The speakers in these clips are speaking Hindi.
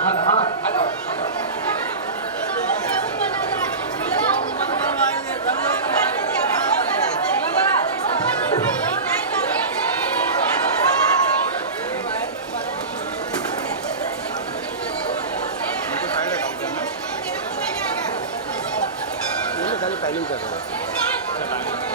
हाँ हाँ हेलो खाली पैकिंग कर रहे हैं।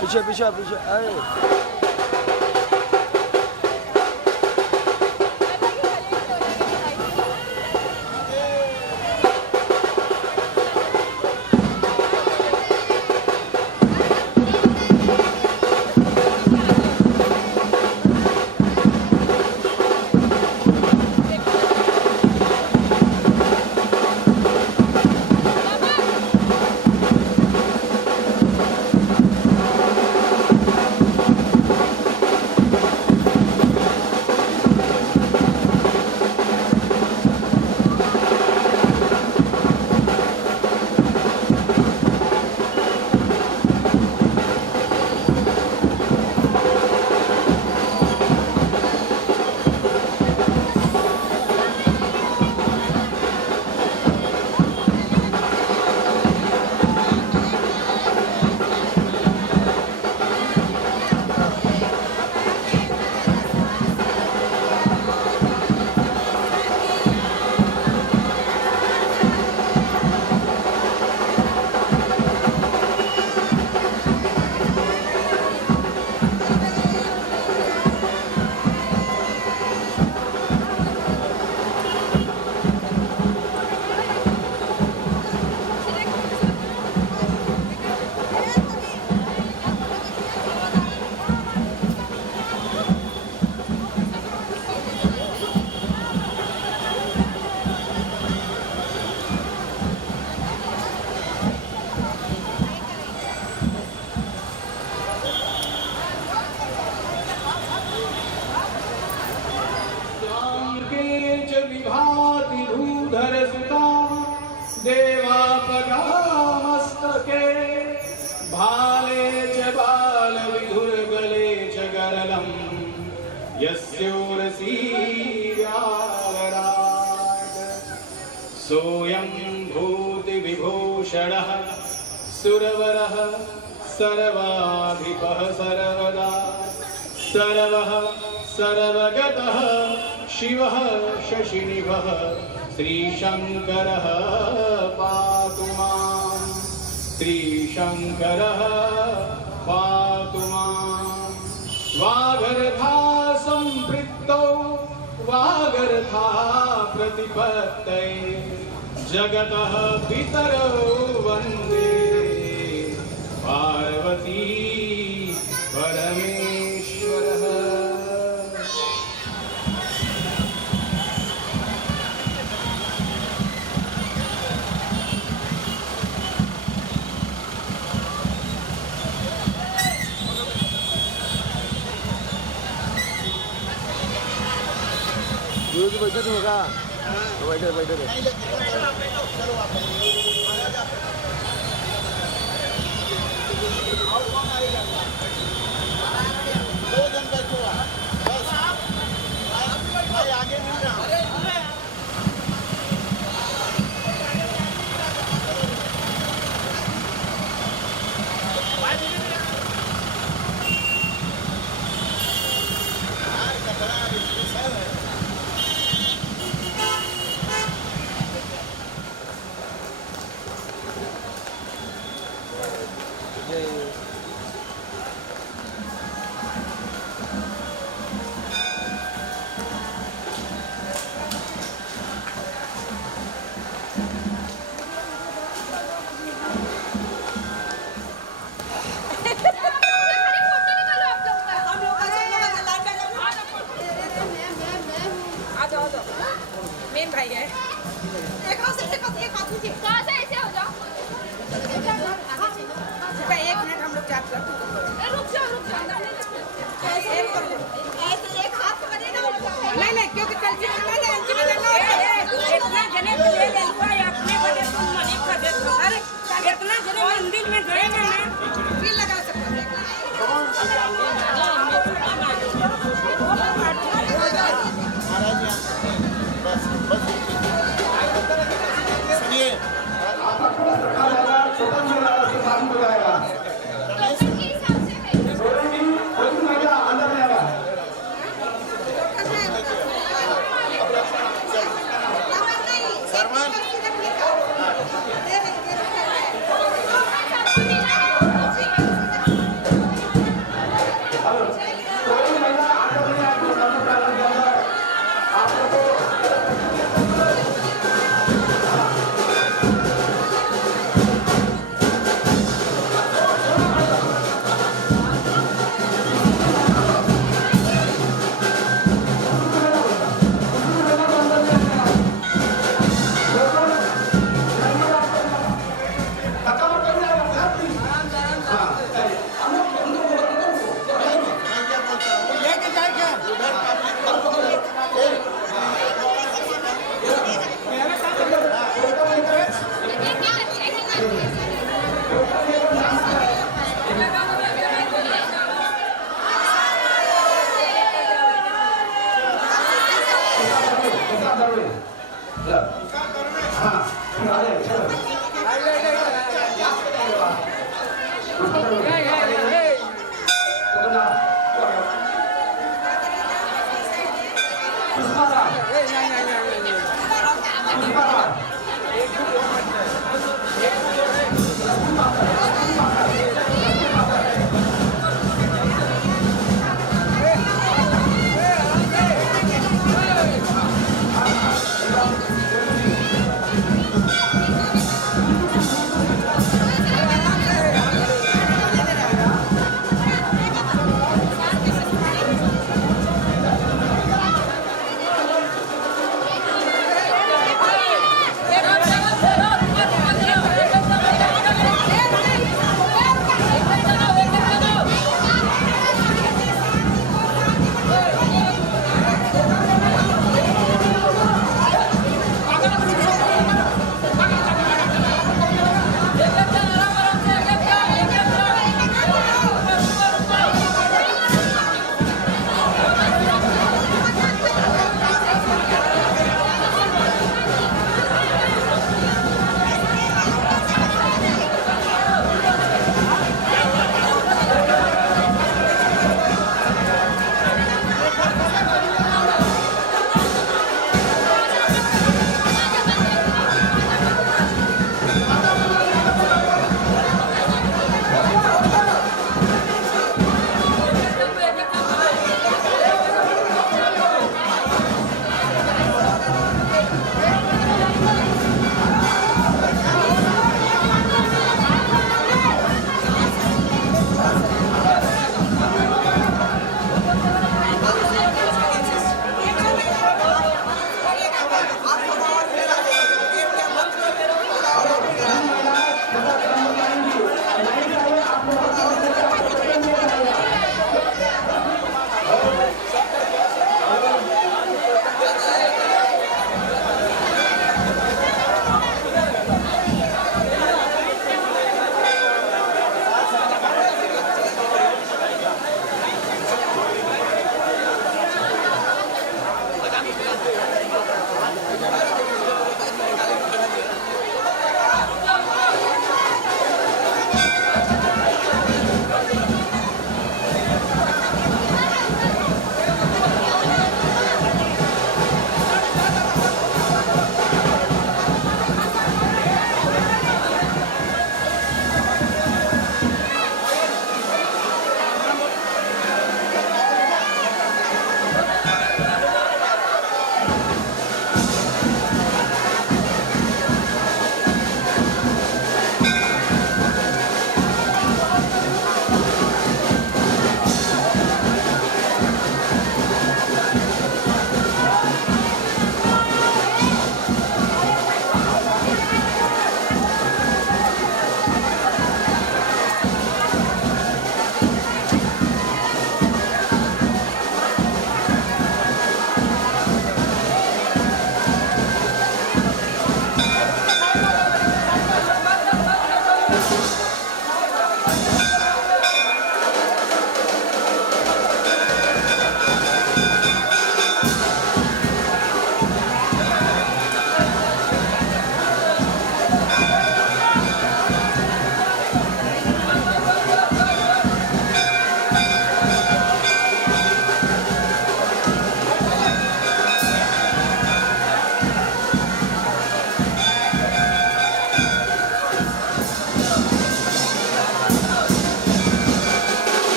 पीछे पीछे पीछे अरे सोऽयं भूतिविभूषणः सुरवरः सर्वाधिपः सर्वदा सर्वः सर्वगतः शिवः शशिनिभः श्रीशङ्करः पातु माम् श्रीशङ्करः पातु माम् वागर्था सम्पृक्तौ वागर्था प्रतिपत्तये जगतः पितरौ वन्दे पार्वती परमेश्वरः। गुरुजी बैठे थे का बैठे बैठे थे आगे मिल रहा मेन भाई है एक हाथ दीजिए कहाँ से ऐसे हो जाओ एक मिनट हम लोग चार्ज कर रुक जाओ ऐसे एक हाथ बने ना नहीं क्योंकि कल से इतना जने ले लेंगे अपने बड़े तुम मने कर दे अरे इतना जने मंदिर में गए ना फिर लगा सकते हैं सुनिए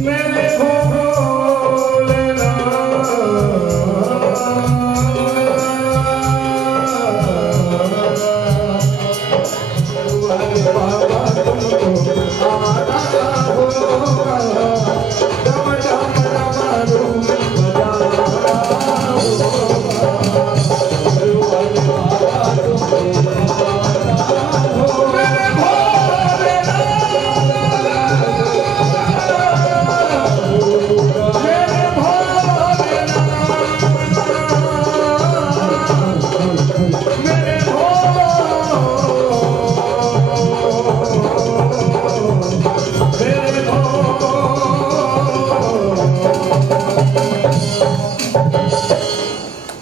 मेरे भोलेनाथ बाबा तुमको आता होगा डम डम डमरू बजाना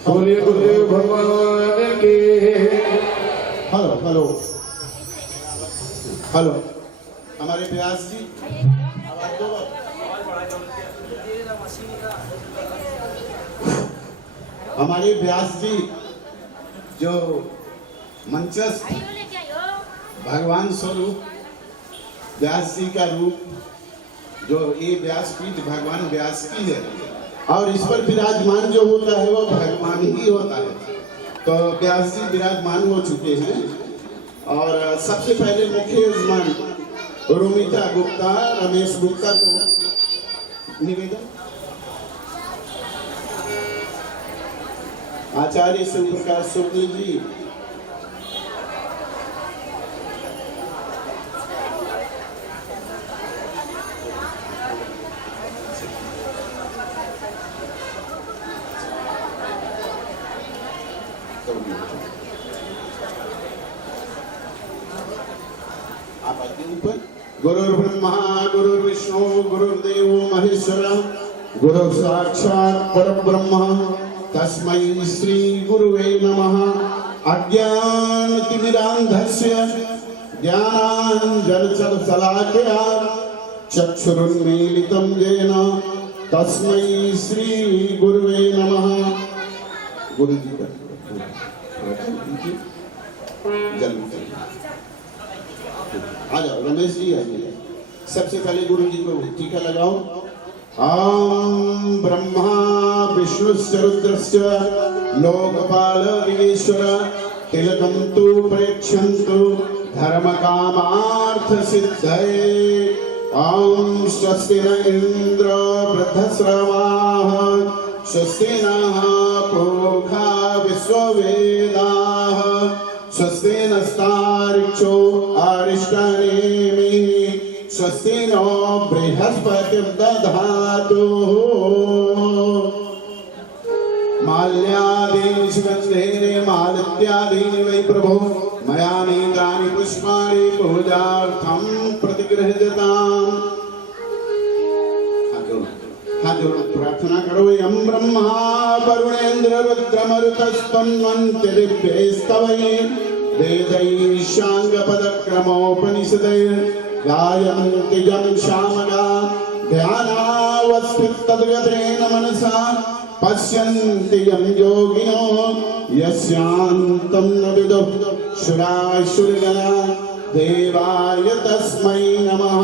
बोलिए गुरुदेव भगवान की। हेलो हेलो हेलो, हमारे व्यास जी आवाज दो। हमारे व्यास जी जो मंचस्थ भगवान स्वरूप व्यास जी का रूप, जो ये व्यासपीठ भगवान व्यास की है और इस पर विराजमान जो होता है वो भगवान ही होता है। तो व्यास जी विराजमान हो चुके हैं और सबसे पहले मुख्य यजमान रोमिता गुप्ता, रमेश गुप्ता को निवेदन। आचार्य शिवप्रकाश शुक्ल जी, गुरुर्ब्रह्मा गुरुर्विष्णु गुरुर्देव महेश्वर गुरु साक्षात् परब्रह्म तस्मै श्री गुरुवे नमः। अज्ञानतिमिरान्धस्य ज्ञानाञ्जनशलाकया चक्षुरुन्मीलितं येन तस्मै श्री गुरुवे नमः। गुरु जी का जन्म आ जाओ, रमेश जी आइए। सबसे पहले गुरु जी को टीका लगाओ। ओम ब्रह्मा विष्णुश्च रुद्रश्च लोकपाल विश्वर तिलकं तु प्रेक्षन्तु धर्मकामार्थ सिद्धये। ओम स्वस्ति न इंद्र वृद्धश्रवाः स्वस्ति नः पूषा विश्ववेदाः स्वस्ति नस्तार्क्ष्यो अरिष्टनेमिः स्वस्ति नो बृहस्पतिर्दधातु। माल्यादीनि सुगन्धेन मालित्यादीनि वै प्रभो मया नीतानि पुष्पाणि पूजार्थं प्रतिगृह्यताम्। हाथ जोड़ो प्रार्थना करो। यं ब्रह्मा वरुणेन्द्र रुद्रमरुतस्तन्वन्ति दिव्यैस्तवैः वेदैः शाङ्गपदक्रमोपनिषदैर्गायन्ति यं सामगा ध्यानावस्थितद्गतेन मनसा पश्यन्ति यं योगिनो यस्यान्तं न विदुः सुरासुरगणा देवाय तस्मै नमः।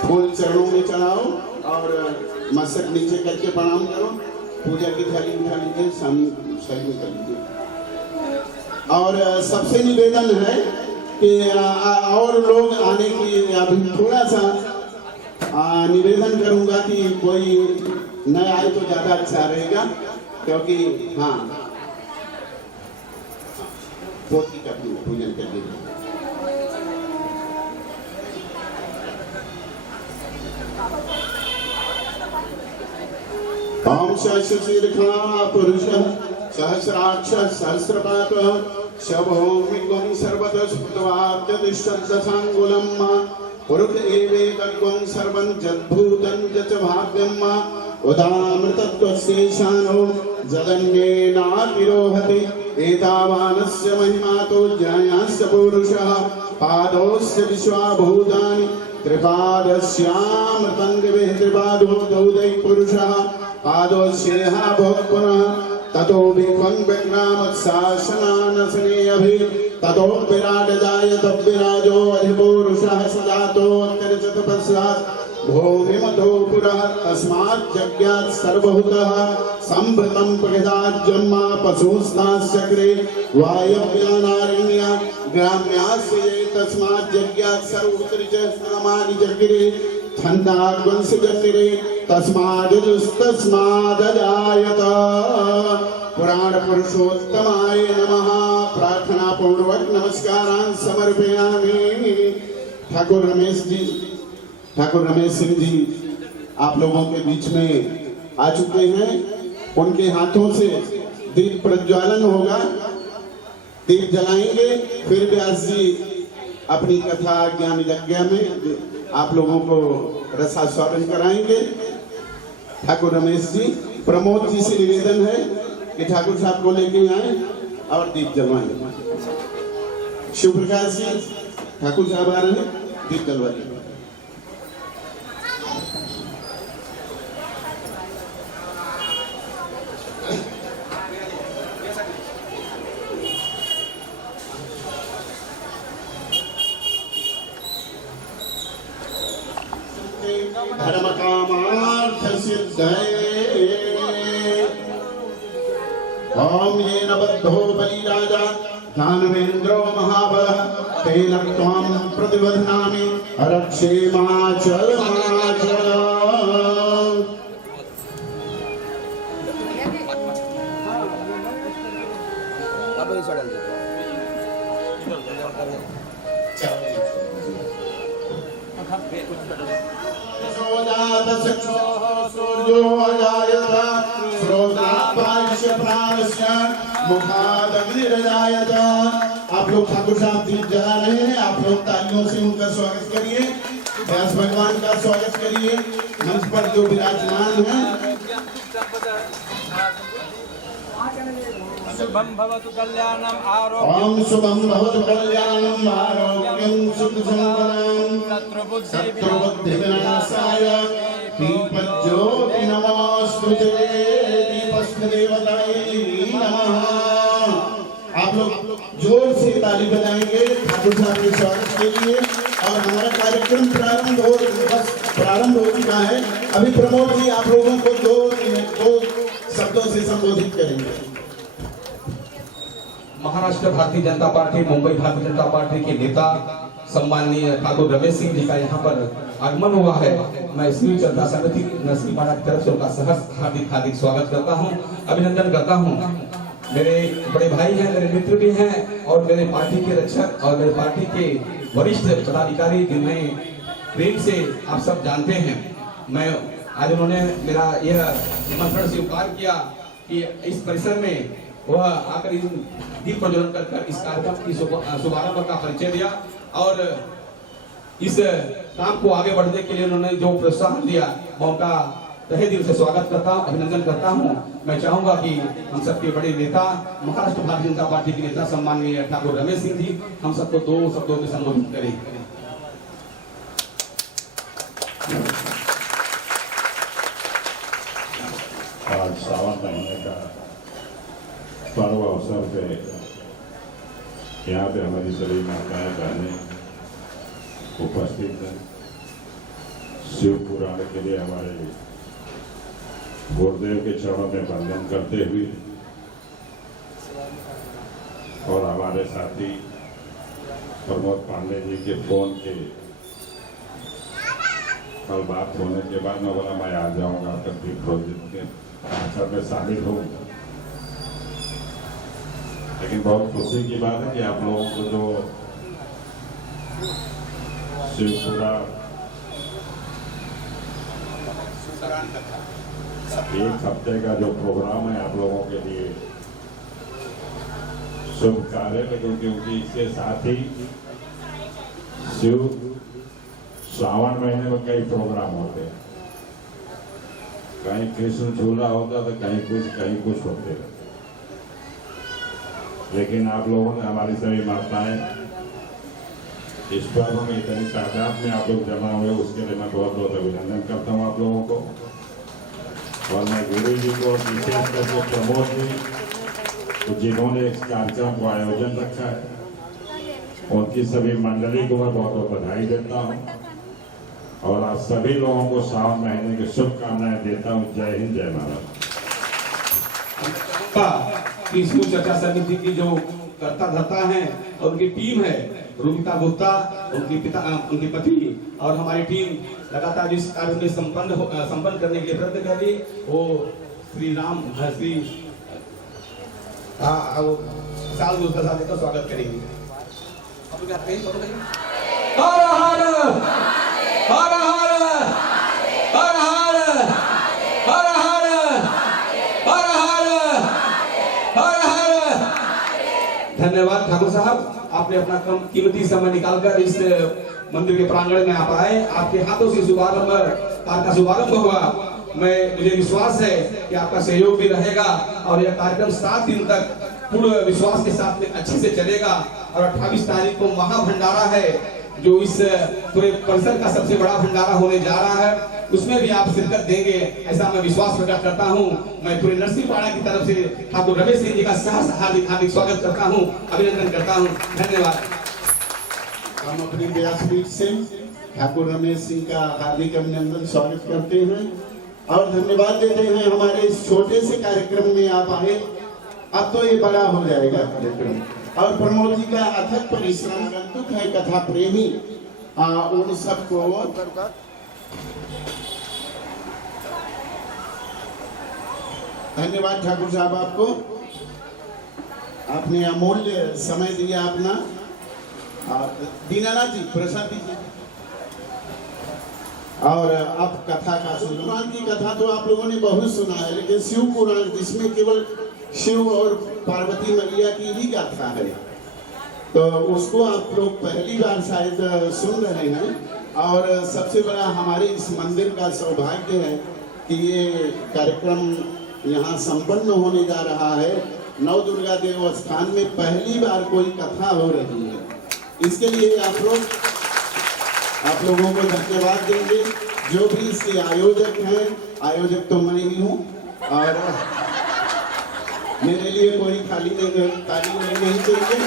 फूल चरणों में चढ़ाओ और मस्तक नीचे करके प्रणाम करो। पूजा की थाली उठा लीजिए, सामने साइड कर लीजिए। और सबसे निवेदन है कि और लोग आने की अभी थोड़ा सा निवेदन करूंगा कि कोई न आए तो ज्यादा अच्छा रहेगा, क्योंकि हाँ पोती का पूजन कर लीजिए। ओम सहस्रशीर्षा पुरुषः सहस्राक्षः सहस्रपातः शभौमिकं सर्वतः स्मृतवाद्यतिष्ठदशाङ्गुलं पुरुष एवेतद्वं सर्वं जद्भूतं च भाव्यं उदामृतत्वस्यैशानो जदन्येनातिरोहति एतावानस्य महिमातो ज्ञानस्य पुरुषः पादोस्य विश्वाभूतानि त्रिपादस्यामृतङ्गवे त्रिपादो दौदै पुरुषः पादोस्येह भोक्पुनः ततो विक्वं विक्रामशासनानसने अभि ततो विराट जायत विराजो अधिपुरुषः सजातो तिरचत पश्चात् भूमिमतो पुरः तस्मात् जज्ञात् सर्वभूतः संभृतं प्रगदाज्जन्मा पशुस्ताश्चक्रे वायव्यानारण्य ग्राम्यास्य ये तस्मात् जज्ञात् सर्वभूतरि च नामानि जगिरे छन्दाग्वंश जगिरे तस्मादजायत पुराण पुरुषोत्तमाय नमः। प्रार्थना पूर्वक नमस्कारान् समर्पयामि। ठाकुर रमेश सिंह जी आप लोगों के बीच में आ चुके हैं। उनके हाथों से दीप प्रज्वलन होगा, दीप जलाएंगे, फिर व्यास जी अपनी कथा ज्ञान यज्ञ में आप लोगों को रसास्वादन कराएंगे। ठाकुर रमेश जी, प्रमोद जी से निवेदन है कि ठाकुर साहब को लेके आए और दीप जलवाएं। शिव प्रकाश जी ठाकुर साहब आ रहे हैं, दीप जलवाएं। धर्म कामार्थ सिद्धये ओम येन बद्धो बलिराजा दानवेन्द्रो महाबलः तेन त्वां प्रतिबध्नामि रक्षेमाचल माचल। अब ये डाल दो। सूर्यो अजायत श्रोत्रापायस्य प्राणस्य मुखादग्निरजायत। आप लोग ठाकुर साहब दीप जला रहे हैं, आप लोग तालियों से उनका स्वागत करिए, व्यास भगवान का स्वागत करिए। मंच पर जो विराजमान हैं। शुभम भवतु कल्याणम ओम शुभम भवतु कल्याणम आरोग्यम सुख संपदाम शत्रुबुद्धि विनाशाय दीपज्योति नमोस्तुते दीपस्थ देवताय नमः। आप लोग जोर से ताली बजाएंगे ठाकुर साहब के स्वागत के लिए। और हमारा कार्यक्रम प्रारंभ हो चुका है। अभी प्रमोद जी आप लोगों को दो शब्दों से संबोधित करेंगे। महाराष्ट्र भारतीय जनता पार्टी, मुंबई भारतीय जनता पार्टी के नेता सम्माननीय ठाकुर रमेश सिंह जी का यहाँ पर आगमन हुआ है। मैं श्री जनता समिति नरसिंहपाड़ा की तरफ से उनका सहर्ष हार्दिक स्वागत करता हूँ, अभिनंदन करता हूँ। मेरे बड़े भाई हैं, मेरे मित्र भी हैं और मेरे पार्टी के रक्षक और मेरे पार्टी के वरिष्ठ पदाधिकारी जिन्हें प्रेम से आप सब जानते हैं। मैं आज उन्होंने मेरा यह निमंत्रण स्वीकार किया कि इस परिसर में वह आकर दीप प्रज्वलन कर इस कार्यक्रम की शुभारंभ का परिचय दिया और इस काम को आगे बढ़ने के लिए उन्होंने जो प्रोत्साहन दिया मैं उनका तहे दिल से स्वागत करता हूँ, अभिनंदन करता हूँ। मैं चाहूंगा कि हम सबके बड़े नेता महाराष्ट्र भारतीय जनता पार्टी के नेता सम्माननीय ठाकुर रमेश सिंह जी हम सबको दो शब्दों में संबोधित करें। आज सावन महीने का पर्व अवसर पे यहाँ पे हमारी सभी माताएं बहनें उपस्थित हैं। शिव पुराण के लिए हमारे गुरुदेव के चरणों में वंदन करते हुए और हमारे साथी प्रमोद पांडे जी के फोन के कल बात होने के बाद मैं बोला मैं आ जाऊंगा कभी प्रोजेक्ट के अवसर में शामिल हूँ। लेकिन बहुत खुशी की बात है कि आप लोगों को जो शिवपुरा एक हफ्ते का जो प्रोग्राम है आप लोगों के लिए शुभ कार्य, क्योंकि इसके साथ ही शिव श्रावण महीने में कई प्रोग्राम होते हैं। कहीं कृष्ण झूला होता तो कहीं कुछ होते हैं। लेकिन आप लोगों ने हमारी सभी माताएं इस पर्व में इतनी तादाद में आप लोग जमा हुए, उसके लिए मैं बहुत बहुत अभिनंदन करता हूँ आप लोगों को। और मैं गुरु जी को विशेष करके प्रमोद जी तो जिन्होंने इस कार्यक्रम को आयोजन रखा है, उनकी सभी मंडली को मैं बहुत बहुत बधाई देता हूँ और आप सभी लोगों को सावन महीने की शुभकामनाएं देता हूँ। जय हिंद, जय महाराज। कि शिव चर्चा समिति की जो कर्ता धर्ता हैं और उनकी टीम है, रूमिता गुप्ता, उनके पति और हमारी टीम लगातार इस कार्य में संपन्न करने के लिए प्रयत्न कर रही है। वो श्री राम श्री साल दूसरा साल का स्वागत करेंगे। हर हर हर हर हर हर हर हर धन्यवाद ठाकुर साहब, आपने अपना कीमती समय निकालकर इस मंदिर के प्रांगण में आप आए। आपके हाथों से शुभारंभ का शुभारंभ हुआ। मुझे विश्वास है कि आपका सहयोग भी रहेगा और यह कार्यक्रम 7 दिन तक पूर्ण विश्वास के साथ में अच्छे से चलेगा। और 28 तारीख को महाभंडारा है जो इस पूरे परिसर का सबसे बड़ा भंडारा होने जा रहा है, उसमें भी आप शिरकत देंगे ऐसा मैं विश्वास प्रकट करता हूं। मैं पूरे नरसिंहपाड़ा की तरफ से ठाकुर रमेश सिंह जी का सहर्ष हार्दिक स्वागत करता हूं, अभिनंदन करता हूं। धन्यवाद। हम अपनी व्यासपीठ से ठाकुर रमेश सिंह का हार्दिक अभिनंदन स्वागत करते हैं और धन्यवाद देते हैं हमारे इस छोटे से कार्यक्रम में आप आए। अब तो ये बड़ा हो जाएगा कार्यक्रम। और प्रमोद जी का अथक परिश्रम गंतुक है कथा प्रेमी उन सबको धन्यवाद ठाकुर साहब, आपको आपने अमूल्य समय दिया अपना। दीनानाथ जी प्रसाद दीजिए। और अब कथा का पुराण की कथा तो आप लोगों ने बहुत सुना है, लेकिन शिव पुराण जिसमें केवल शिव और पार्वती मैया की ही गाथा है, तो उसको आप लोग पहली बार शायद सुन रहे हैं। और सबसे बड़ा हमारे इस मंदिर का सौभाग्य है कि ये कार्यक्रम यहाँ संपन्न होने जा रहा है। नव दुर्गा देव स्थान में पहली बार कोई कथा हो रही है। इसके लिए आप लोगों को धन्यवाद देंगे। जो भी इसके आयोजक हैं, आयोजक तो मैं ही हूँ और मेरे लिए कोई ताली नहीं चाहिए।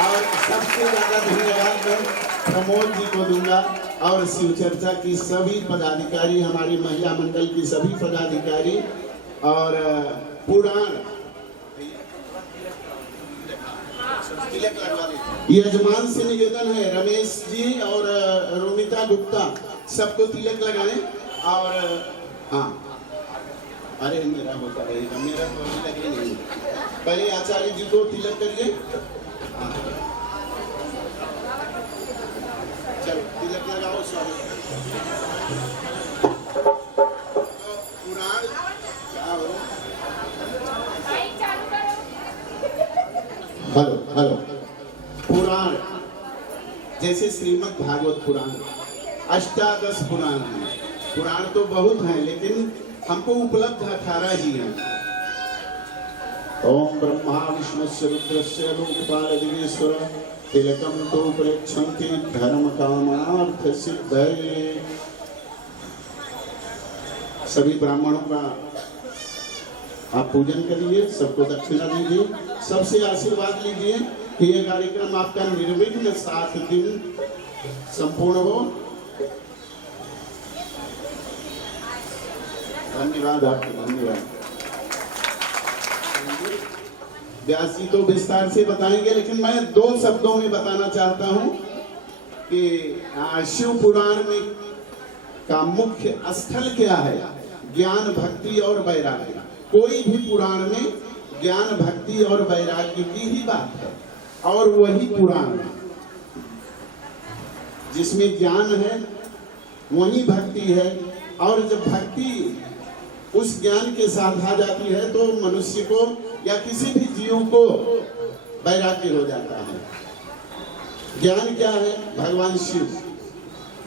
और सबसे ज्यादा धन्यवाद मैं प्रमोद जी को दूंगा और शिव चर्चा की सभी पदाधिकारी, हमारी महिला मंडल की सभी पदाधिकारी और पुराण यजमान से निवेदन है रमेश जी और रोमिता गुप्ता सबको तिलक लगाएं। और हाँ, अरे मेरा होता रहेगा, मेरा तो अभी लगे नहीं। पहले आचार्य जी को तिलक करिए। चलो तिलक लगाओ। स्वागत। पुराण हेलो पुराण जैसे श्रीमद् भागवत पुराण, अष्टादश पुराण है। पुराण तो बहुत हैं, लेकिन हमको उपलब्ध 18 ही हैं। ओम ब्रह्मा विष्णुस्य रुद्रस्य लोकपाल दिवेश्वर तिलकम तो प्रेक्षन्ति धर्म कामार्थ सिद्धये। सभी ब्राह्मणों का आप पूजन करिए, सबको दक्षिणा दीजिए, सबसे आशीर्वाद लीजिए कि यह कार्यक्रम आपका निर्विघ्न 7 दिन संपूर्ण हो। धन्यवाद आपको, धन्यवाद। व्यास जी तो विस्तार से बताएंगे, लेकिन मैं 2 शब्दों में बताना चाहता हूं कि शिव पुराण में का मुख्य स्थल क्या है। ज्ञान, भक्ति और वैराग्य। कोई भी पुराण में ज्ञान, भक्ति और वैराग्य की ही बात है और वही पुराण है। जिसमें ज्ञान है वही भक्ति है, और जब भक्ति उस ज्ञान के साथ आ जाती है तो मनुष्य को या किसी भी जीव को वैराग्य हो जाता है। ज्ञान क्या है? भगवान शिव।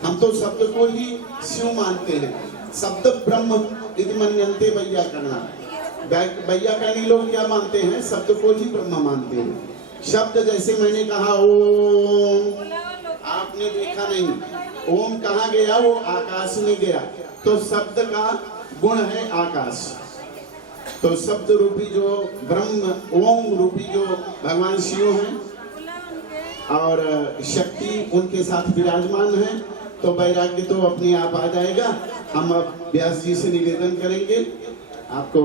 हम तो शब्द को ही शिव मानते हैं। शब्द ब्रह्म इति मन्यन्ते वैयाकरणा। वैयाकरणी लोग क्या मानते हैं? शब्द को ही ब्रह्म मानते हैं। शब्द जैसे मैंने कहा ओम, आपने देखा नहीं, ओम कहाँ गया? वो आकाश में गया। तो शब्द का गुण है आकाश। तो शब्द रूपी जो ब्रह्म ओम रूपी जो भगवान शिव हैं और शक्ति उनके साथ विराजमान है, तो वैराग्य तो अपने आप आ जाएगा। हम अब व्यास जी से निवेदन करेंगे, आपको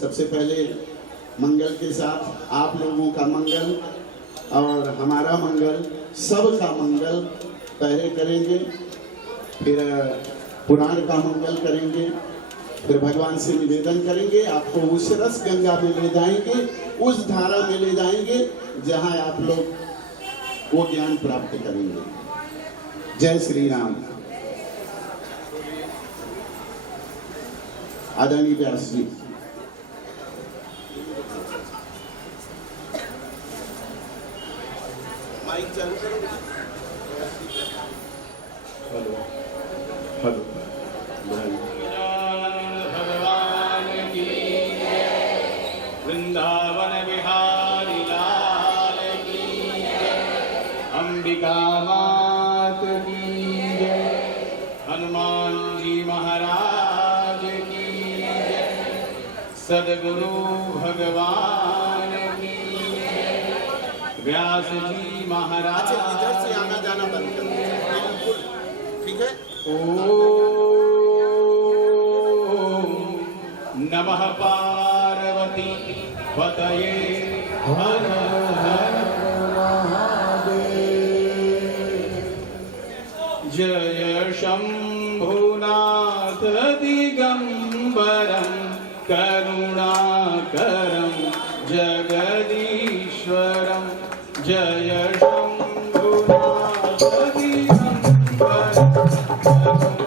सबसे पहले मंगल के साथ आप लोगों का मंगल और हमारा मंगल, सबका मंगल पहले करेंगे, फिर पुराण का मंगल करेंगे, फिर भगवान से निवेदन करेंगे। आपको उस रस गंगा में ले जाएंगे, उस धारा में ले जाएंगे जहां आप लोग वो ज्ञान प्राप्त करेंगे। जय श्री राम। आदरणीय व्यास जी। माइक चालू करो। Hello hello. भगवान की जय, वृंदावन बिहारी लाल की जय, अंबिका मात की जय, हनुमान जी महाराज की जय, सदगुरु भगवान की जय, व्यास जी महाराज। इधर से आना जाना बंद कर दो, ठीक है? नमः पार्वती पतये हर हर महादेव। जय शंभुनाथ दिगंबरं करुणाकरं जगदीश्वरं। जय शंभुनाथ दिगंबरं करुणाकरं।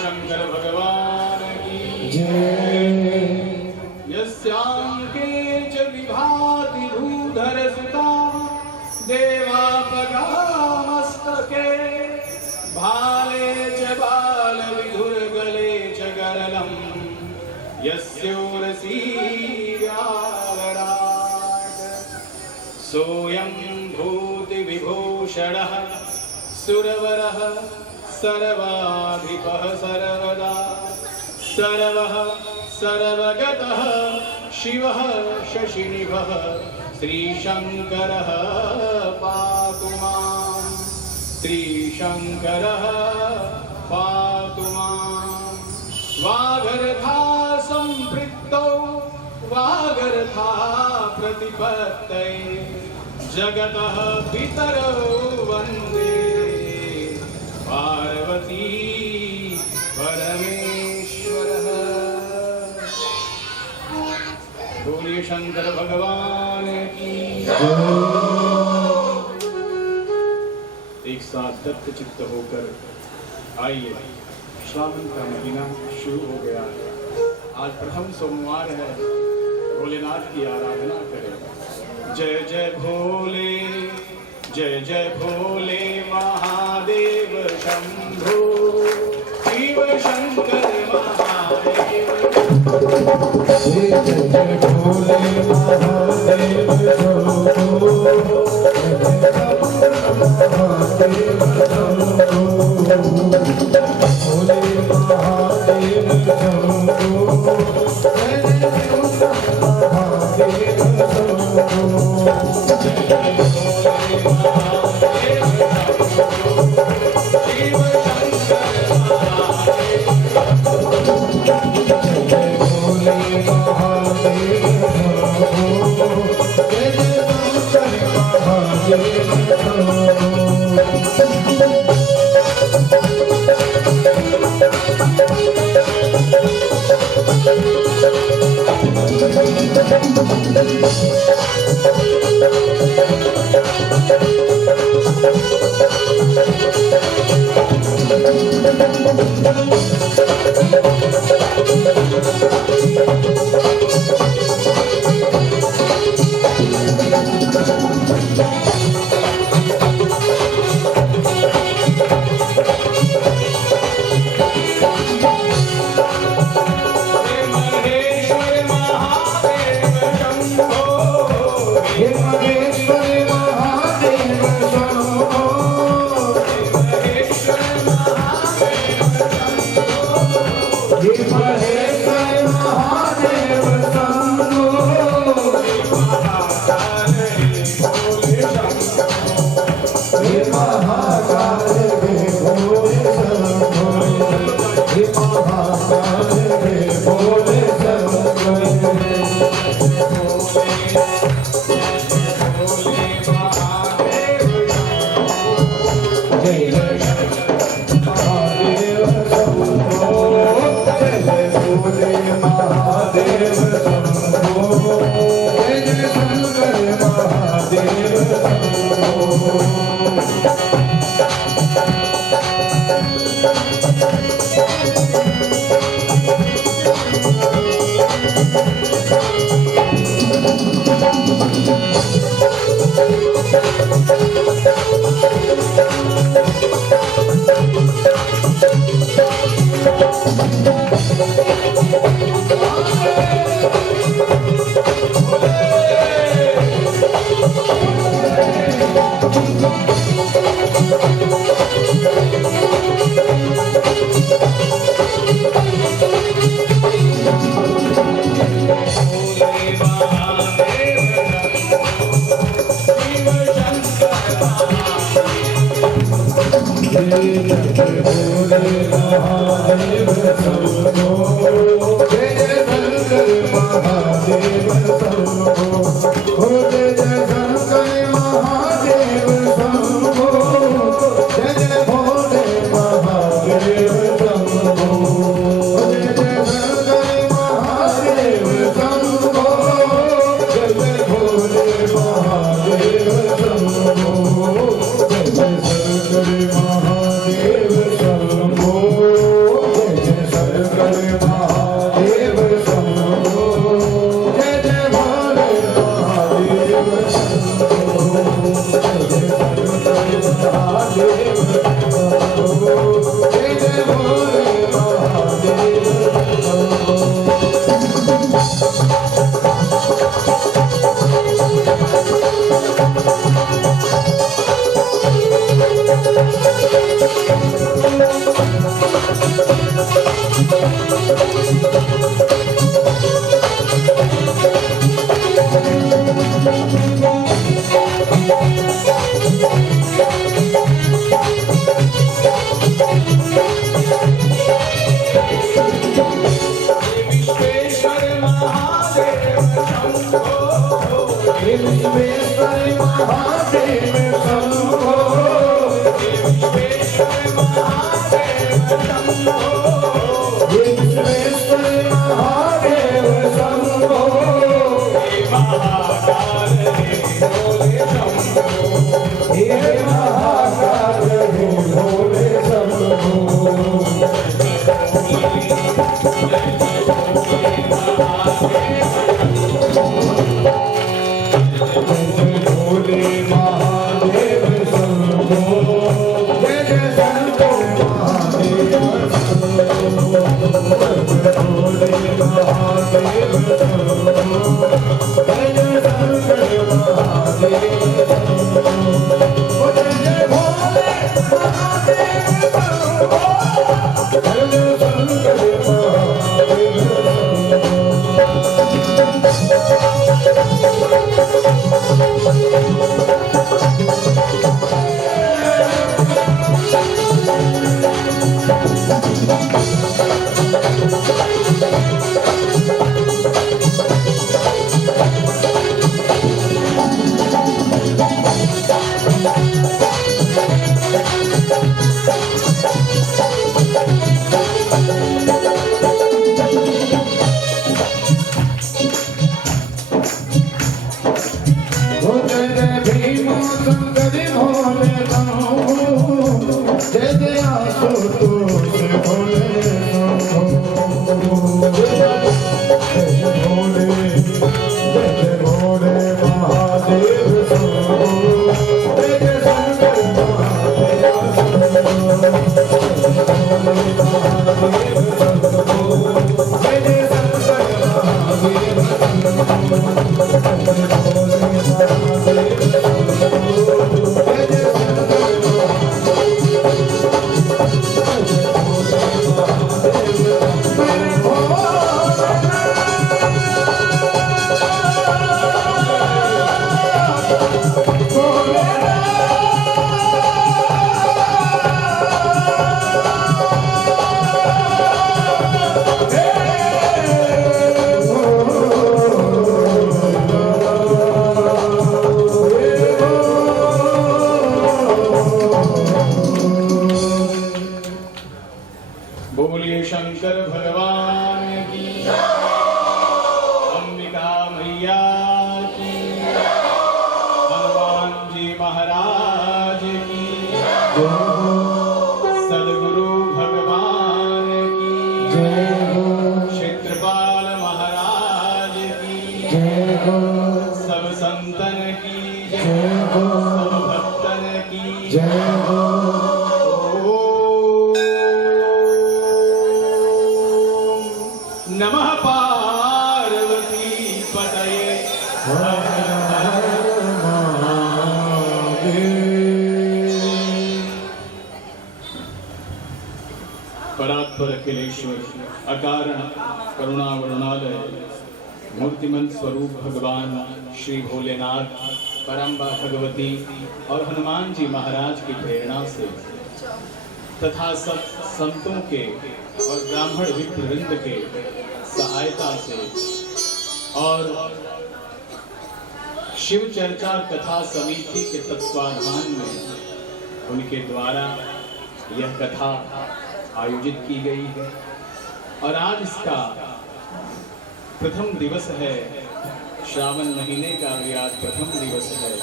शंकर भगवान की यस्यांके च विभाति भूधर सुता देवापगामस्तके भाले च बाल विधुर गले च गरलम यस्योरसी व्यावराट सोऽयं भूति विभूषणः सुरवरः सर्वाधिपः सर्वदा सर्वः सर्वगतः शिवः शशिनिभः श्रीशङ्करः पातु माम् श्रीशङ्करः पातु माम् वागर्था सम्पृक्तौ वागर्था प्रतिपत्तये जगतः पितरौ वन्दे पार्वती परमेश्वरः। बोलिए शंकर भगवान की। एक साथ दत्त चित्त होकर आइए, श्रावण का महीना शुरू हो गया है। आज प्रथम सोमवार है, भोलेनाथ की आराधना करें। जय जय भोले, जय जय भोले महादेव शंभो, शिव शंकर महादेव। जय जय भोले महादेव शंभो, महादेव शंभो, भोले महादेव शंभो, महादेव महाकाल हे भोले शंभो हे महाकाल हे भोले शंभो जय जय महादेव शंभो जय जय भोले महादेव शंभो जय जय शंकर महादेव शंभो Thank you. शंकर भगवान की, अंबिका मैया की, हनुमान जी महाराज की, सदगुरु भगवान की, क्षेत्रपाल महाराज की, सब संतन की, सब भक्तन की नमः पार्वती पतये हर हर महादेव। परात्पर अखिलेश्वर अकारण करुणावरुणालय मूर्तिमंत स्वरूप भगवान श्री भोलेनाथ, परम्बा भगवती और हनुमान जी महाराज की प्रेरणा से तथा सब संतों के और ब्राह्मण विप्र के सहायता से और शिव चर्चा कथा समिति के तत्वाधान में उनके द्वारा यह कथा आयोजित की गई है और आज इसका प्रथम दिवस है। श्रावण महीने का भी आज प्रथम दिवस है।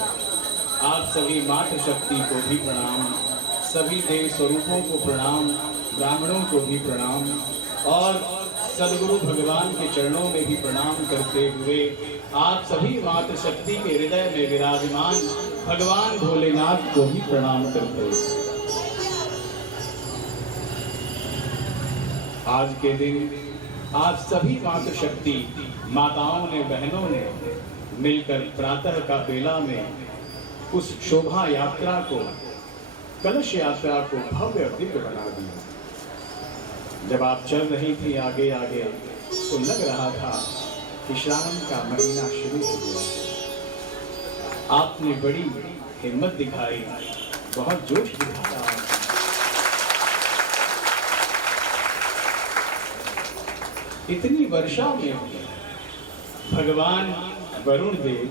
आप सभी मातृशक्ति को भी प्रणाम, सभी देव स्वरूपों को प्रणाम, ब्राह्मणों को भी प्रणाम और सदगुरु भगवान के चरणों में भी प्रणाम करते हुए आप सभी मातृशक्ति के हृदय में विराजमान भगवान भोलेनाथ को भी प्रणाम करते हैं। आज के दिन आप सभी मातृशक्ति माताओं ने, बहनों ने मिलकर प्रातः का बेला में उस शोभा यात्रा को, कलश यात्रा को भव्य दिव्य बना दिया। जब आप चल रही थी आगे आगे तो लग रहा था कि श्रावण का महीना शुरू हो गया। आपने बड़ी हिम्मत दिखाई, बहुत जोश दिखाया। इतनी वर्षा में भगवान वरुण देव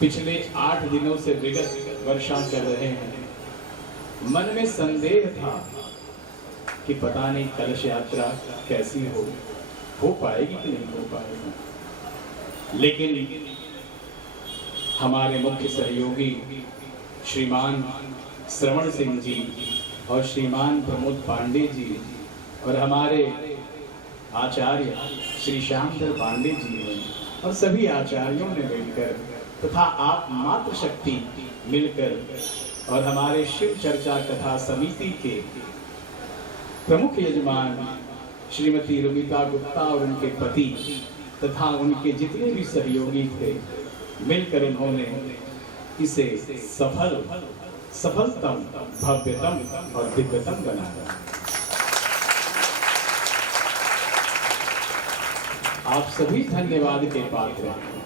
पिछले 8 दिनों से विगत वर्षा कर रहे हैं। मन में संदेह था कि पता नहीं कलश यात्रा कैसी हो पाएगी कि नहीं हो पाएगी, लेकिन हमारे मुख्य सहयोगी श्रीमान श्रवण सिंह जी और श्रीमान प्रमोद पांडे जी और हमारे आचार्य श्री श्यामधर पांडे जी ने और सभी आचार्यों ने मिलकर तथा आप मातृशक्ति मिलकर और हमारे शिव चर्चा कथा समिति के प्रमुख यजमान श्रीमती रुमिता गुप्ता और उनके पति तथा उनके जितने भी सहयोगी थे मिलकर उन्होंने इसे सफलतम, भव्यतम और दिव्यतम बनाया। आप सभी धन्यवाद के पात्र हैं।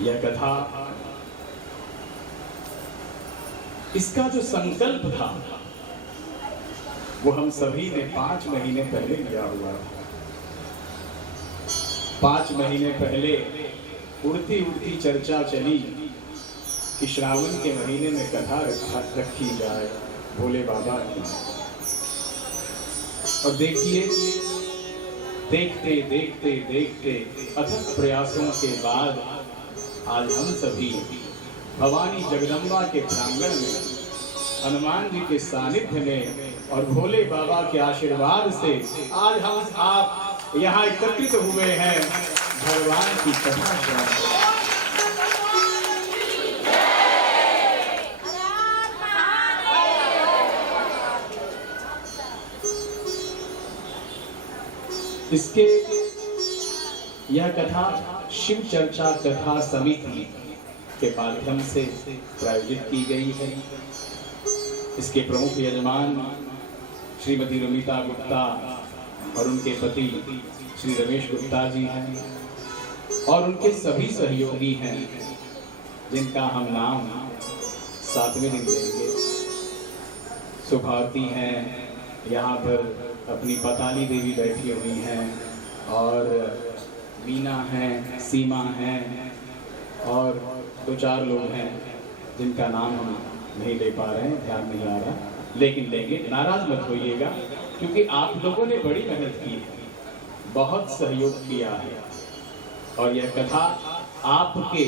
यह कथा, इसका जो संकल्प था वो हम सभी ने 5 महीने पहले लिया हुआ था। 5 महीने पहले उड़ती उड़ती चर्चा चली कि श्रावण के महीने में कथा रखी जाए भोले बाबा की। और देखिए, देखते देखते देखते अथक प्रयासों के बाद आज हम सभी भवानी जगदम्बा के प्रांगण में हनुमान जी के सानिध्य में और भोले बाबा के आशीर्वाद से आज हम आप यहाँ एकत्रित हुए हैं भगवान की कथा सुनने। इसके यह कथा शिव चर्चा कथा समिति के माध्यम से प्रायोजित की गई है। इसके प्रमुख यजमान श्रीमती रुमिता गुप्ता और उनके पति श्री रमेश गुप्ता जी हैं और उनके सभी सहयोगी हैं जिनका हम नाम 7वें दिन लेंगे। सुभावती हैं, यहाँ पर अपनी पताली देवी बैठी हुई हैं और मीना हैं, सीमा हैं और 2-4 लोग हैं जिनका नाम हम नहीं ले पा रहे हैं, ध्यान नहीं आ रहा। लेकिन नाराज मत होइएगा, क्योंकि आप लोगों ने बड़ी मेहनत की है, बहुत सहयोग किया है और यह कथा आपके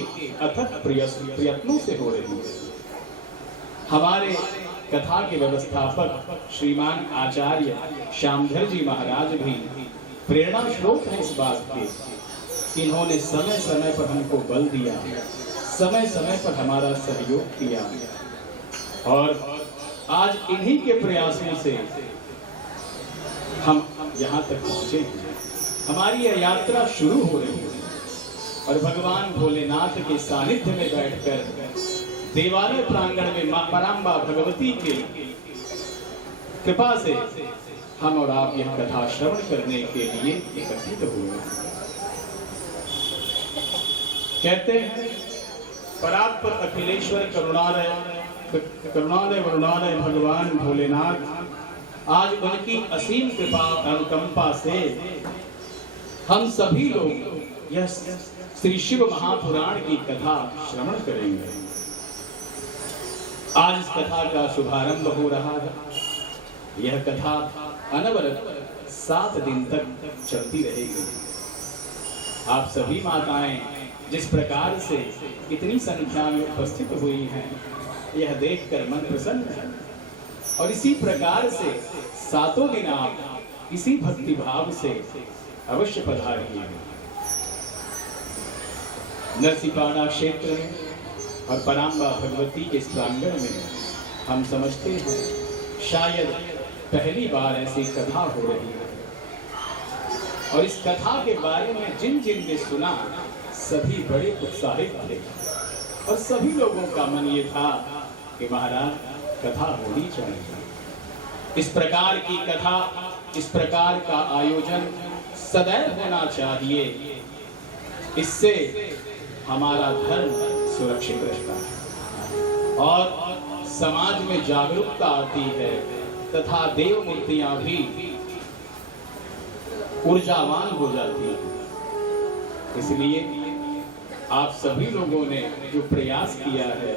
अथक प्रयत्नों से हो रही है। हमारे कथा के व्यवस्थापक श्रीमान आचार्य श्यामधर जी महाराज भी प्रेरणा स्रोत है इस बात के। इन्होंने समय समय पर हमको बल दिया, समय समय पर हमारा सहयोग किया और आज इन्हीं के प्रयासों से हम यहाँ तक पहुँचे हैं। हमारी यह यात्रा शुरू हो रही है और भगवान भोलेनाथ के सानिध्य में बैठकर देवालय प्रांगण में मां पराम्बा भगवती की कृपा से हम और आप यह कथा श्रवण करने के लिए एकत्रित हुए। कहते हैं परात्पर अखिलेश्वर करुणालय वरुणालय भगवान भोलेनाथ आज उनकी असीम कृपा अनुकंपा से हम सभी लोग यह श्री शिव महापुराण की कथा श्रवण करेंगे। आज इस कथा का शुभारंभ हो रहा है। यह कथा अनवरत 7 दिन तक चलती रहेगी। आप सभी माताएं जिस प्रकार से इतनी संख्या में उपस्थित हुई हैं, यह देखकर मन प्रसन्न है और इसी प्रकार से 7 दिन आप इसी भक्ति भाव से अवश्य पधारिए। नरसिंहपाड़ा क्षेत्र में और पराम्बा भगवती के प्रांगण में हम समझते हैं शायद पहली बार ऐसी कथा हो रही है और इस कथा के बारे में जिन जिन ने सुना सभी बड़े उत्साहित थे और सभी लोगों का मन ये था कि महाराज कथा होनी चाहिए। इस प्रकार की कथा, इस प्रकार का आयोजन सदैव होना चाहिए। इससे हमारा धर्म सुरक्षित रहता है और समाज में जागरूकता आती है तथा देव मूर्तियां भी ऊर्जावान हो जाती हैं। इसलिए आप सभी लोगों ने जो प्रयास किया है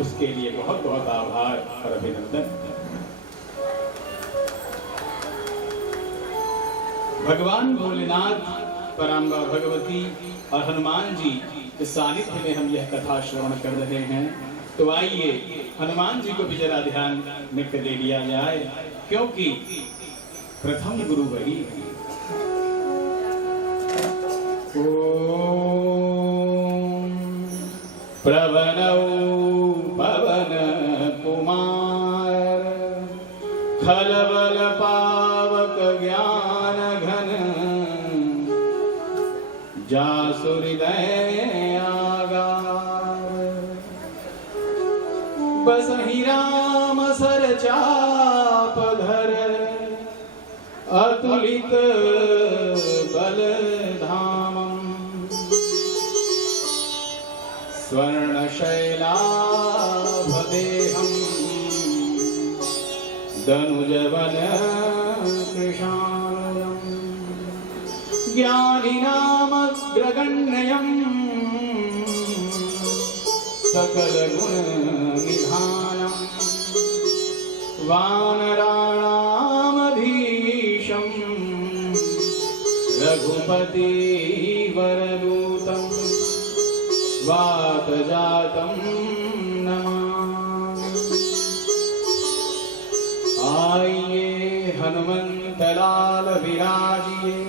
उसके लिए बहुत बहुत आभार और अभिनंदन। भगवान भोलेनाथ, पराम्बा भगवती और हनुमान जी के सानिध्य में हम यह कथा श्रवण कर रहे हैं। तो आइए हनुमान जी को भी जरा ध्यान में ले लिया जाए, क्योंकि प्रथम गुरु वही है। ओम प्रवनौ पवन कुमार खलबल पावक ज्ञान घन जासु हृदय आगार बसहि राम सर चाप धर अतुलित बल धामम स्वर्ण शैलाभ देहम दनुजवन कृशानम ज्ञानिनामग्रगण्यम् सकल गुण निधानम् वानराणामधीशम् रघुपति वरदूतम् वातजातम् नमामि। आइए हनुमंत लाल विराजिए,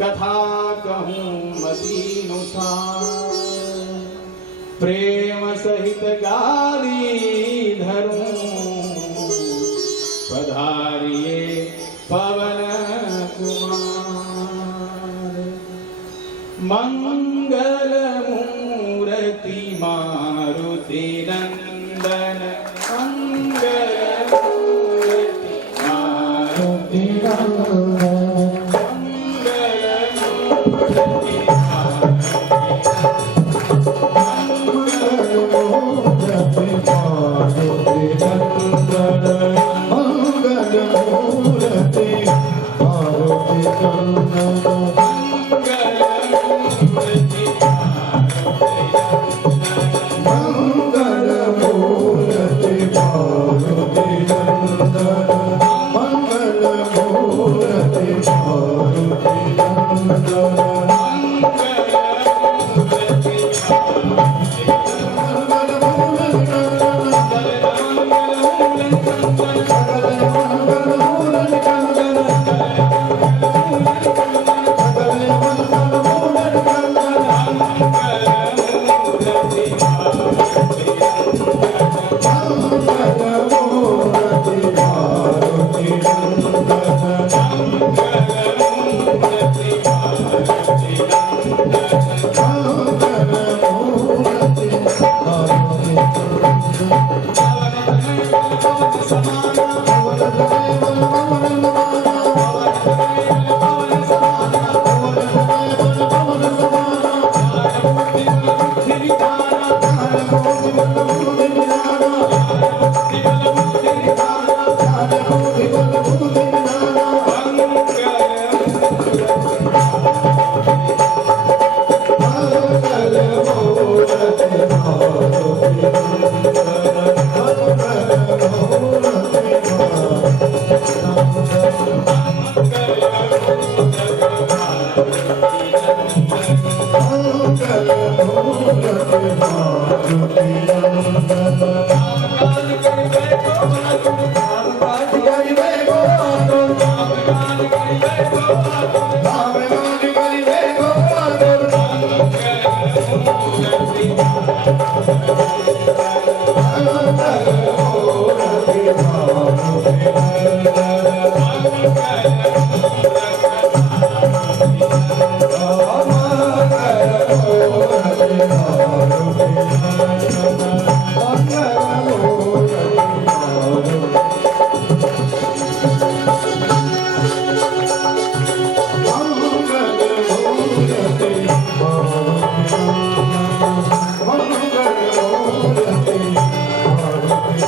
कथा कहूँ मतीनुसार प्रेम सहित गाली धरूं पधारिए पवन कुमार। मंगल मूर्ति मारुति नंदन मंगल मूर्ति मारुति नंदन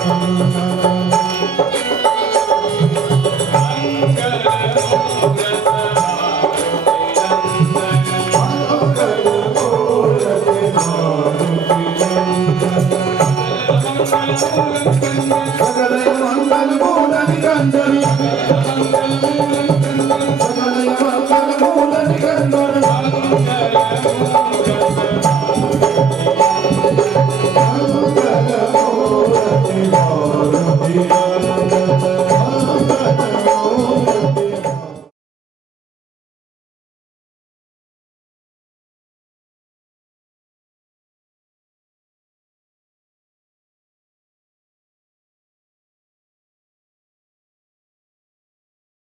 Thank you.